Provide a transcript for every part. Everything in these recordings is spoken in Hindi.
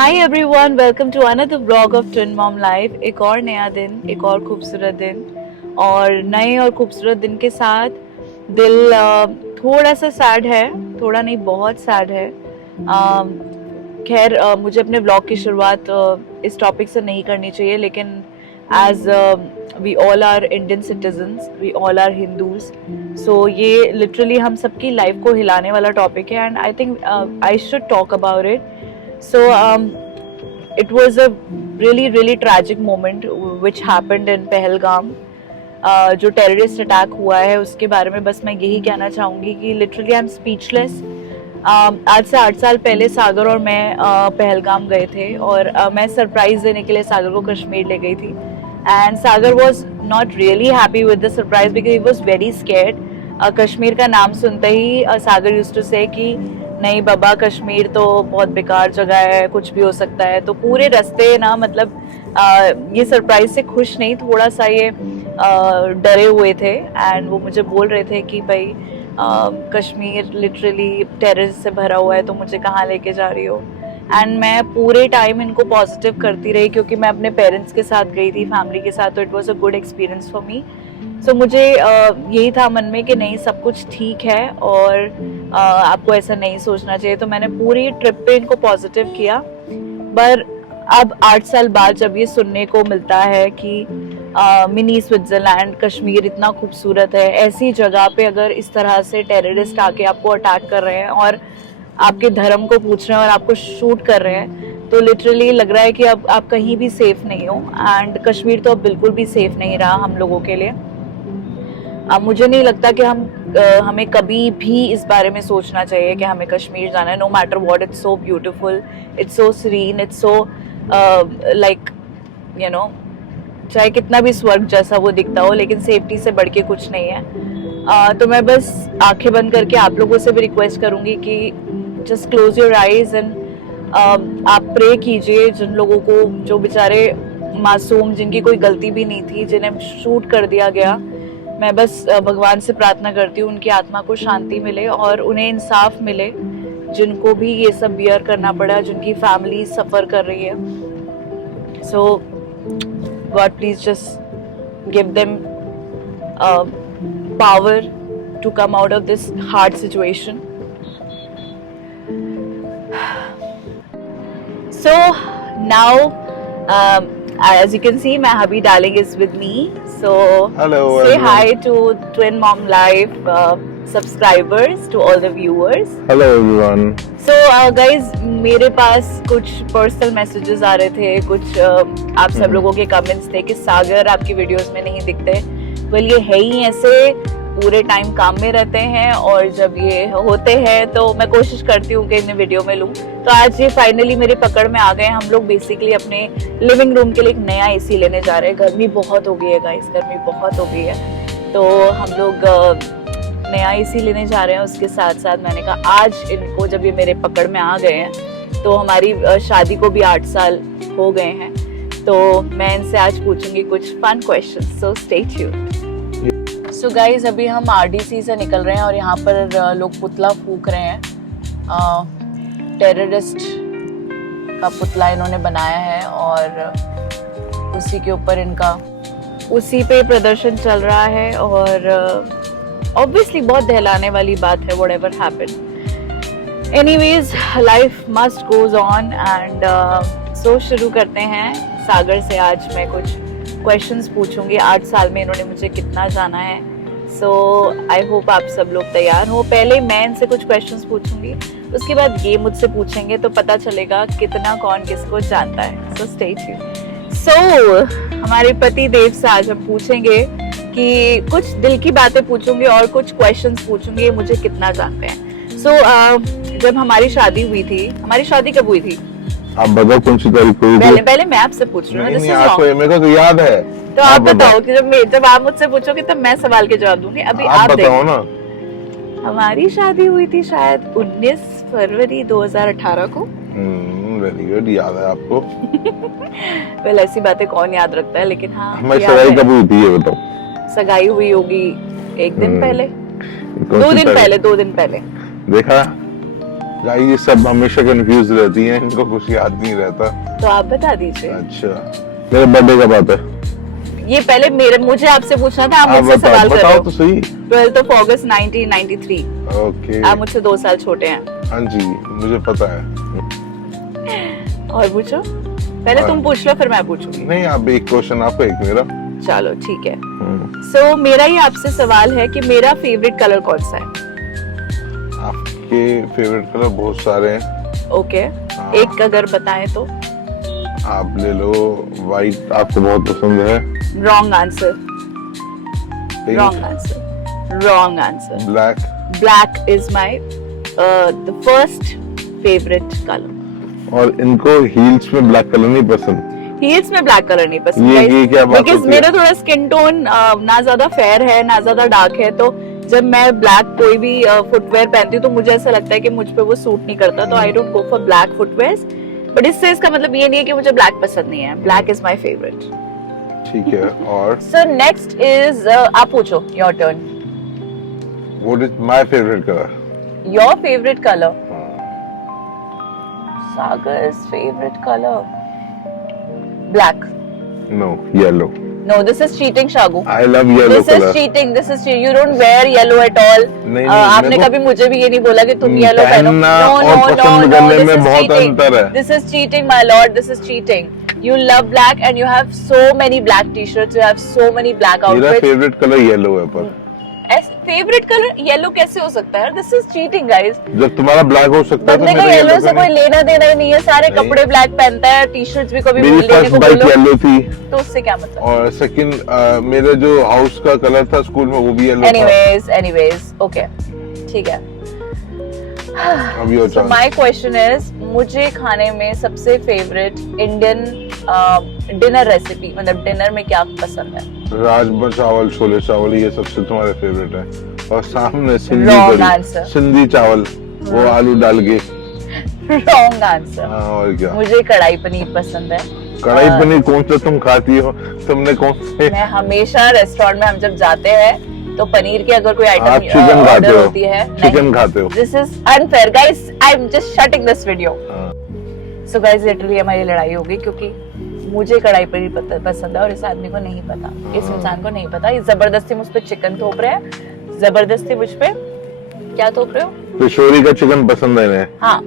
Hi everyone, welcome to another vlog of twin mom life. एक और नया दिन, एक और खूबसूरत दिन और नए और खूबसूरत दिन के साथ दिल थोड़ा सा सैड है। थोड़ा नहीं, बहुत सैड है। खैर मुझे अपने व्लॉग की शुरुआत इस टॉपिक से नहीं करनी चाहिए, लेकिन as we all are Indian citizens, we all are Hindus, so ये लिटरली हम सबकी लाइफ को हिलाने वाला टॉपिक है and I think I should talk about it. So it was a really tragic moment which happened in Pahalgam. जो टेररिस्ट अटैक हुआ है उसके बारे में बस मैं यही कहना चाहूँगी कि लिटरली आई एम स्पीचलेस. आज से 8 साल पहले सागर और मैं पहलगाम गए थे और मैं सरप्राइज देने के लिए सागर को कश्मीर ले गई थी. And Sagar was not really happy with the surprise because he was very scared. Kashmir का नाम सुनते ही सागर यूज्ड टू से कि नहीं बाबा, कश्मीर तो बहुत बेकार जगह है, कुछ भी हो सकता है. तो पूरे रास्ते ना मतलब ये सरप्राइज से खुश नहीं, थोड़ा सा ये डरे हुए थे. एंड वो मुझे बोल रहे थे कि भाई कश्मीर लिटरली टेररिस्ट से भरा हुआ है, तो मुझे कहाँ लेके जा रही हो. एंड मैं पूरे टाइम इनको पॉजिटिव करती रही क्योंकि मैं अपने पेरेंट्स के साथ गई थी, फैमिली के साथ, तो it was a good experience for me. So मुझे यही था मन में कि नहीं, सब कुछ ठीक है और आपको ऐसा नहीं सोचना चाहिए. तो मैंने पूरी ट्रिप पे इनको पॉजिटिव किया. पर अब 8 साल बाद जब ये सुनने को मिलता है कि मिनी स्विट्जरलैंड कश्मीर इतना खूबसूरत है, ऐसी जगह पे अगर इस तरह से टेररिस्ट आके आपको अटैक कर रहे हैं और आपके धर्म को पूछ रहे हैं और आपको शूट कर रहे हैं, तो लिटरली लग रहा है कि अब आप कहीं भी सेफ नहीं हो. एंड कश्मीर तो अब बिल्कुल भी सेफ नहीं रहा हम लोगों के लिए. अब मुझे नहीं लगता कि हमें कभी भी इस बारे में सोचना चाहिए कि हमें कश्मीर जाना है. No matter what, it's so beautiful, it's so serene, it's so like you know, चाहे कितना भी स्वर्ग जैसा वो दिखता हो, लेकिन सेफ्टी से बढ़ के कुछ नहीं है. तो मैं बस आंखें बंद करके आप लोगों से भी रिक्वेस्ट करूंगी कि just close your eyes and आप प्रे कीजिए जिन लोगों को, जो बेचारे मासूम, जिनकी कोई गलती भी नहीं थी, जिन्हें शूट कर दिया गया. मैं बस भगवान से प्रार्थना करती हूँ उनकी आत्मा को शांति मिले और उन्हें इंसाफ मिले, जिनको भी ये सब बियर करना पड़ा, जिनकी फैमिली सफ़र कर रही है. So god please just give them power to come out of this hard situation. So now, as you can see, my hubby darling is with me. So hello, say everyone. hi to Twin Mom Life subscribers, to all the viewers. Hello everyone. So guys, मेरे पास कुछ पर्सनल मैसेजेस आ रहे थे, कुछ आप सब लोगों के कमेंट्स थे कि सागर आपकी वीडियोस में नहीं दिखते. वेल, ये है ही ऐसे, पूरे टाइम काम में रहते हैं और जब ये होते हैं तो मैं कोशिश करती हूँ कि इन्हें वीडियो में लूँ. तो आज ये फाइनली मेरी पकड़ में आ गए. हम लोग बेसिकली अपने लिविंग रूम के लिए एक नया एसी लेने जा रहे हैं. गर्मी बहुत हो गई है गाइस, गर्मी बहुत हो गई है, तो हम लोग नया एसी लेने जा रहे हैं. उसके साथ साथ मैंने कहा आज इनको, जब ये मेरे पकड़ में आ गए हैं, तो हमारी शादी को भी 8 साल हो गए हैं, तो मैं इनसे आज पूछूंगी कुछ fun question. So stay tuned. So guys, अभी हम आरडीसी से निकल रहे हैं और यहाँ पर लोग पुतला फूंक रहे हैं. टेररिस्ट का पुतला इन्होंने बनाया है और उसी के ऊपर इनका, उसी पे प्रदर्शन चल रहा है. और ऑब्वियसली बहुत दहलाने वाली बात है, whatever happened. Anyways, life must goes on and so शुरू करते हैं. सागर से आज मैं कुछ क्वेश्चंस पूछूंगी. 8 साल में इन्होंने मुझे कितना जाना है. सो आई होप आप सब लोग तैयार हो. पहले मैं इनसे कुछ क्वेश्चंस पूछूंगी, उसके बाद ये मुझसे पूछेंगे, तो पता चलेगा कितना कौन किसको जानता है. सो स्टे ट्यून्ड. सो हमारे पति देव से आज हम पूछेंगे कि कुछ दिल की बातें पूछूंगी और कुछ क्वेश्चंस पूछूंगी, ये मुझे कितना जानते हैं. सो जब हमारी शादी हुई थी, हमारी शादी कब हुई थी? आप बताओ कौन सी तारीख को हुई थी? पहले मैं आपसे पूछ रही हूँ. मेरे को तो याद है. तो आप बताओ कि जब आप मुझसे पूछोगे तब मैं सवाल के जवाब दूंगी. अभी आप बताओ ना. हमारी शादी हुई थी शायद 19 फरवरी 2018 को. वेरी गुड, याद है आपको. वेल, ऐसी बातें कौन याद रखता है, लेकिन हाँ. हमारी सगाई कब हुई थी ये बताओ. सगाई हुई होगी 1 दिन पहले, 2 दिन पहले. 2 दिन पहले. देखा, गाइस ये सब हमेशा कंफ्यूज रहती हैं, इनको कुछ याद नहीं रहता। तो आप बता दीजिए। अच्छा, मेरा बर्थडे कब आता है? ये पहले मुझे आपसे पूछना था, आप आप मुझसे सवाल कर रहे बताओ हो। तो सही। 12 अगस्त 1993। ओके। आप मुझसे 2 साल छोटे हैं। हाँ जी, मुझे पता है। और पूछो, पहले तुम पूछ लो फिर मैं पूछूंगी। नहीं, आप एक क्वेश्चन आपका, एक मेरा। चलो ठीक है। सो मेरा ही आपसे सवाल है कि मेरा फेवरेट कलर कौन सा है? आपके फेवरेट कलर बहुत सारे हैं। ओके, हाँ। एक अगर बताएं तो। आप ले लो, व्हाइट आपको बहुत पसंद है। Wrong answer, pink, wrong answer, wrong answer. Black. Black is my the first favourite colour. और इनको हील्स में ब्लैक कलर नहीं पसंद। हील्स में ब्लैक कलर नहीं पसंद। ये क्या बात बिकॉज होती है? मेरा थोड़ा स्किन टोन ना ज्यादा फेयर है ना ज्यादा डार्क है, तो जब मैं ब्लैक कोई भी फुटवेयर पहनती हूँ तो मुझे ऐसा लगता है कि मुझ पे वो सूट नहीं करता, तो I don't go for black footwears. But इससे इसका मतलब ये नहीं है कि मुझे ब्लैक पसंद नहीं है। Black is my favourite. ठीक है। और सो नेक्स्ट इज आप पूछो, your turn. What is my favourite colour? Your favourite colour. Sagar's favorite color. Black. No, yellow. No, this is cheating, Shagu. I love yellow This colour. is cheating. This is cheating. You don't wear yellow at all. नहीं, आपने मेरे को कभी मुझे भी ये नहीं बोला कि तुम येलो पहनो। पहनना No, और no, no, पसंद no. करने This में is बहुत cheating. अंतर है। This is cheating, my lord. This is cheating. You love black and you have so many black t-shirts. You have so many black मेरा outfits. फेवरेट कलर येलो है, पर फेवरेट कलर येलो कैसे हो सकता है? This is cheating guys. जब तुम्हारा ब्लैक हो सकता है तो बंदे का मेरा येलो से क्यों कोई नहीं? लेना देना ही नहीं है, सारे नहीं। कपड़े ब्लैक पहनता है, टी-शर्ट्स भी कभी मेरी लेने फर्स्ट को बाइक बोलो येलो थी, तो उससे क्या मतलब? और सेकंड मेरा जो हाउस का कलर था स्कूल में वो भी येलो था। एनीवेज ओके, ठीक है। अब your so turn. My question is, मुझे खाने में सबसे फेवरेट इंडियन डिनर रेसिपी, मतलब डिनर में क्या पसंद है? राजमा चावल, छोले चावल, ये सबसे तुम्हारे फेवरेट है। और सामने सिंधी Wrong कढ़ी, answer. सिंधी चावल, वो आलू डाल के। Wrong answer. हाँ, और क्या? मुझे कढ़ाई पनीर पसंद है। कढ़ाई पनीर कौन सा तुम खाती हो? तुमने कौन से? मैं हमेशा रेस्टोरेंट में हम जब जाते हैं तो पनीर की अगर कोई आप आइटम चिकन खाते ऑर्डर हो? होती है, चिकन खाते हो? This is unfair guys, I am just shooting this video. हाँ। सो गाइस लिटरली हमारी लड़ाई होगी क्योंकि मुझे कढ़ाई पनीर पसंद है और इस आदमी को नहीं पता, इस इंसान को नहीं पता। ये जबरदस्ती मुझ पे चिकन थोप रहे हैं, जबरदस्ती मुझ पे क्या थोप रहे हो? पिशोरी का चिकन पसंद है इन्हें। हाँ,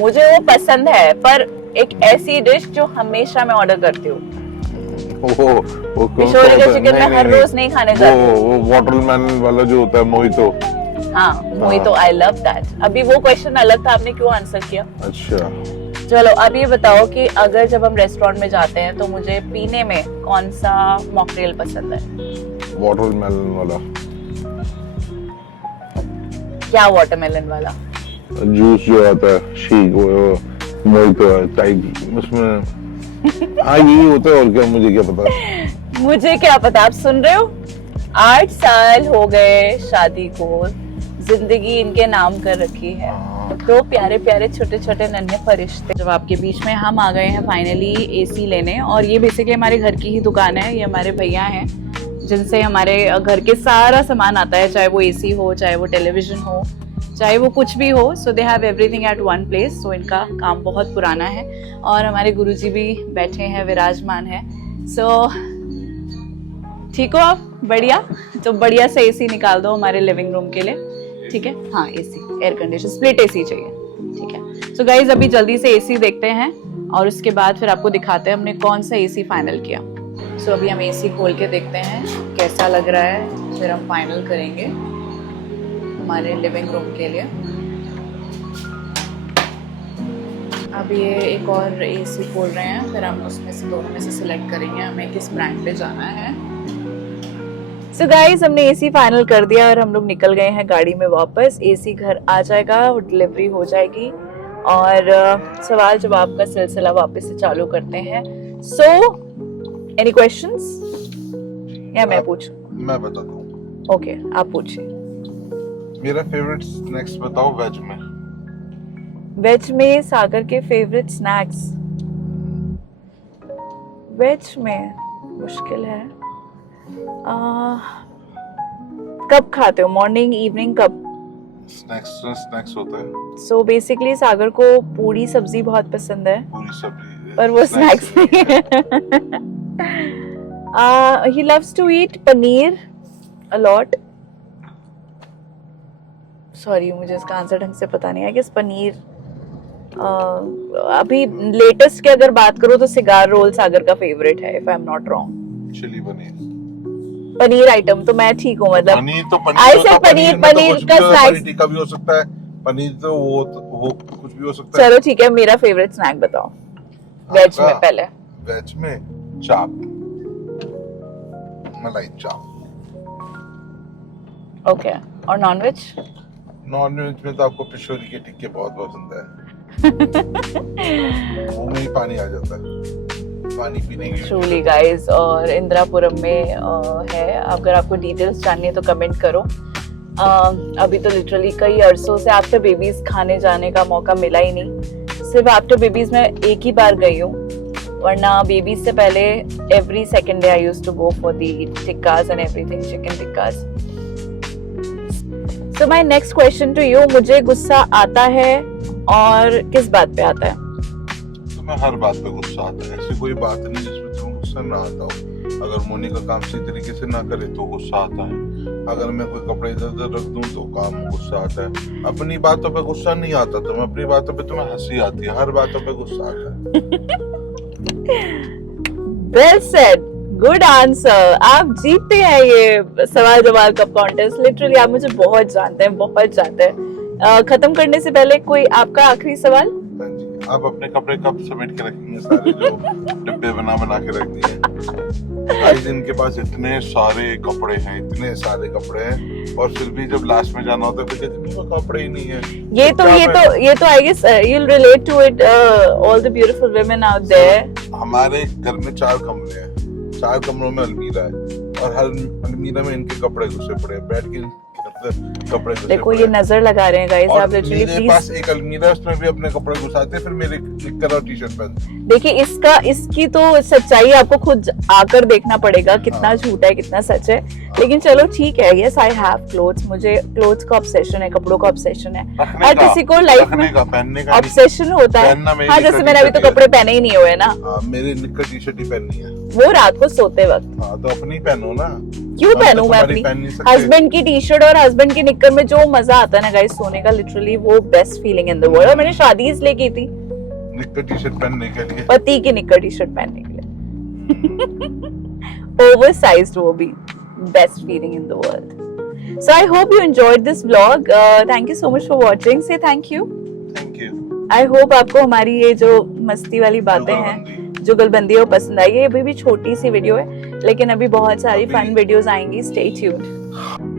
मुझे वो पसंद है, पर एक ऐसी डिश जो हमेशा मैं ऑर्डर करती हूँ। वो कौन सा पिशोरी का होता है? चिकन मैं हर रोज नहीं खाने जाती। वो वाटरमेलन वाला जो होता है, मोहितो। हाँ, मोहितो, आई लव दैट। अभी वो क्वेश्चन अलग था, आपने क्यों आंसर किया? अच्छा, चलो अब ये बताओ कि अगर जब हम रेस्टोरेंट में जाते हैं तो मुझे पीने में कौन सा मॉकटेल पसंद है? वाटरमेलन वाला क्या वाटरमेलन वाला? जूस जो आता है, शीक, वो मोहितो है टाइप उसमें। हाँ, यही होता है, और क्या, मुझे क्या पता। मुझे क्या पता, आप सुन रहे हो? 8 साल हो गए शादी को, जिंदगी इनके नाम कर रखी है। तो प्यारे प्यारे छोटे छोटे नन्हे फरिश्ते जब आपके बीच में हम आ गए हैं फाइनली एसी लेने, और ये बेसिकली हमारे घर की ही दुकान है। ये हमारे भैया हैं जिनसे हमारे घर के सारा सामान आता है, चाहे वो एसी हो, चाहे वो टेलीविजन हो, चाहे वो कुछ भी हो। So they have everything at one place. So इनका काम बहुत पुराना है और हमारे गुरुजी भी बैठे हैं, विराजमान है। सो ठीक हो आप? बढ़िया। तो बढ़िया से एसी निकाल दो हमारे लिविंग रूम के लिए, ठीक है? हाँ, AC, air condition, split AC चाहिए, ठीक है? सो गाइज अभी जल्दी से एसी देखते हैं और उसके बाद फिर आपको दिखाते हैं हमने कौन सा एसी फाइनल किया। सो अभी हम एसी खोल के देखते हैं कैसा लग रहा है, फिर हम फाइनल करेंगे हमारे लिविंग रूम के लिए। अब ये एक और एसी खोल रहे हैं, फिर हम उसमें से दोनों में से सिलेक्ट करेंगे हमें किस ब्रांड पे जाना है। सो गाइस हमने एसी फाइनल कर दिया और हम लोग निकल गए हैं गाड़ी में वापस। एसी घर आ जाएगा और डिलीवरी हो जाएगी और सवाल जवाब का सिलसिला वापस से चालू करते हैं। सो एनी क्वेश्चंस या मैं पूछूं? मैं बताता हूँ। ओके, आप पूछिए। मेरा फेवरेट स्नैक्स बताओ वेज में। वेज में सागर के फेवरेट स्नैक्स, वेज में मुश्किल है। कब खाते हो? मॉर्निंग, इवनिंग, कब? स्नैक्स होता है। सो बेसिकली सागर को पूरी सब्जी बहुत पसंद है, पूरी सब्जी पर वो स्नैक्स नहीं है। He loves to eat paneer a lot. Sorry, मुझे इसका आंसर ढंग से पता नहीं है कि पनीर। अभी लेटेस्ट की अगर बात करूं तो सिगार रोल सागर का फेवरेट है, if I am not wrong. Chilli paneer item तो मैं ठीक हूँ, मतलब पनीर तो पनीर I होता said है, पनीर में तो पनीर कुछ का भी हो, snacks। पनीर टिक्का भी हो सकता है, पनीर तो वो कुछ भी हो सकता है। चलो ठीक है, मेरा फेवरेट स्नैक बताओ वेज में। पहले वेज में चाप, मलाई चाप। ओके, और नॉन वेज? नॉन वेज में तो आपको पिशोरी के टिक्के बहुत पसंद है। मुंह में ही पानी आ जाता है पानी पीने की। ट्रूली गाइस, और इंदिरापुरम में है। अगर आपको डिटेल्स जाननी है तो कमेंट करो। अभी तो लिटरली कई अरसों से आफ्टर बेबीज खाने जाने का मौका मिला ही नहीं। सिर्फ आफ्टर बेबीज में एक ही बार गई हूँ, वरना बेबीज से पहले every second day I used to go for the tikkas and everything, chicken tikkas. So my next question to you, मुझे गुस्सा आता है और किस बात पे आता है? तुम्हें हर बात पे गुस्सा आता है, ऐसी कोई बात नहीं जिसमें तुम्हें गुस्सा ना आता हो। अगर मोनी का काम सही तरीके से ना करे तो गुस्सा आता है, अगर मैं कोई कपड़े इधर उधर रख दूं तो काम में गुस्सा आता है। अपनी बातों पे गुस्सा नहीं आता तुम्हें, अपनी बातों पे तुम्हें हंसी आती है, हर बातों पे गुस्सा आता है। Well said, good answer. आप जीतते हैं ये सवाल जवाब का कॉन्टेस्ट। लिटरली आप मुझे बहुत जानते हैं, बहुत जानते हैं। खत्म करने से पहले कोई आपका आखिरी सवाल? हाँ जी, आप अपने कपड़े कब समेट के रखेंगे सारे जो डिब्बे बना के रख दिए? गाइस, इनके पास इतने सारे कपड़े हैं, इतने सारे कपड़े हैं, और फिर भी जब लास्ट में जाना होता है तो कहते हैं मेरे पास कपड़े ही नहीं है। ये तो I guess you will relate to it, all the beautiful women out there. हमारे घर में 4 कमरे हैं, 4 कमरों में अलमीरा है, और हर अलमीरा में इनके कपड़े घुसे पड़े हैं, बेड के कपड़े घुसे देखो पड़े ये हैं। नजर लगा रहे हैं गाइस, और आप लिटरली मेरे पास एक अलमीरा है, उसमें भी अपने कपड़े घुसाते हैं, फिर मेरे निक्कर और टी-शर्ट पहनते हैं। देखिए इसकी तो सच्चाई आपको खुद आकर देखना पड़ेगा, कितना झूठ है कितना सच है। लेकिन चलो ठीक है, यस आई हैव क्लोथ्स, मुझे क्लोथ्स का ऑब्सेशन है, कपड़ों का ऑब्सेशन है। हर किसी को लाइफ में पहनने का ऑब्सेशन होता है। हाँ, जैसे मैंने अभी तो कपड़े पहने ही नहीं हुए ना। मेरे निक्कर टी-शर्ट ही पहननी है, वो रात को सोते वक्त। हाँ, तो अपनी पहनो ना। क्यों पहनूं मैं अपनी? हस्बैंड की टी शर्ट और हस्बैंड की निक्कर में जो मजा आता है ना गाइस सोने का, लिटरली वो best feeling in the world. और मैंने शादी इसलिए की थी, निक्कर टी शर्ट पहनने के लिए, पति की निक्कर टी शर्ट पहनने के लिए। ओवरसाइज्ड, वो भी best feeling in the world. So I hope you enjoyed this vlog. Thank you so much for watching. से थैंक यू। आई होप आपको हमारी ये जो मस्ती वाली बातें हैं, जुगलबंदी वो पसंद आई है। अभी भी छोटी सी वीडियो है, लेकिन अभी बहुत सारी फन वीडियोस आएंगी। Stay tuned.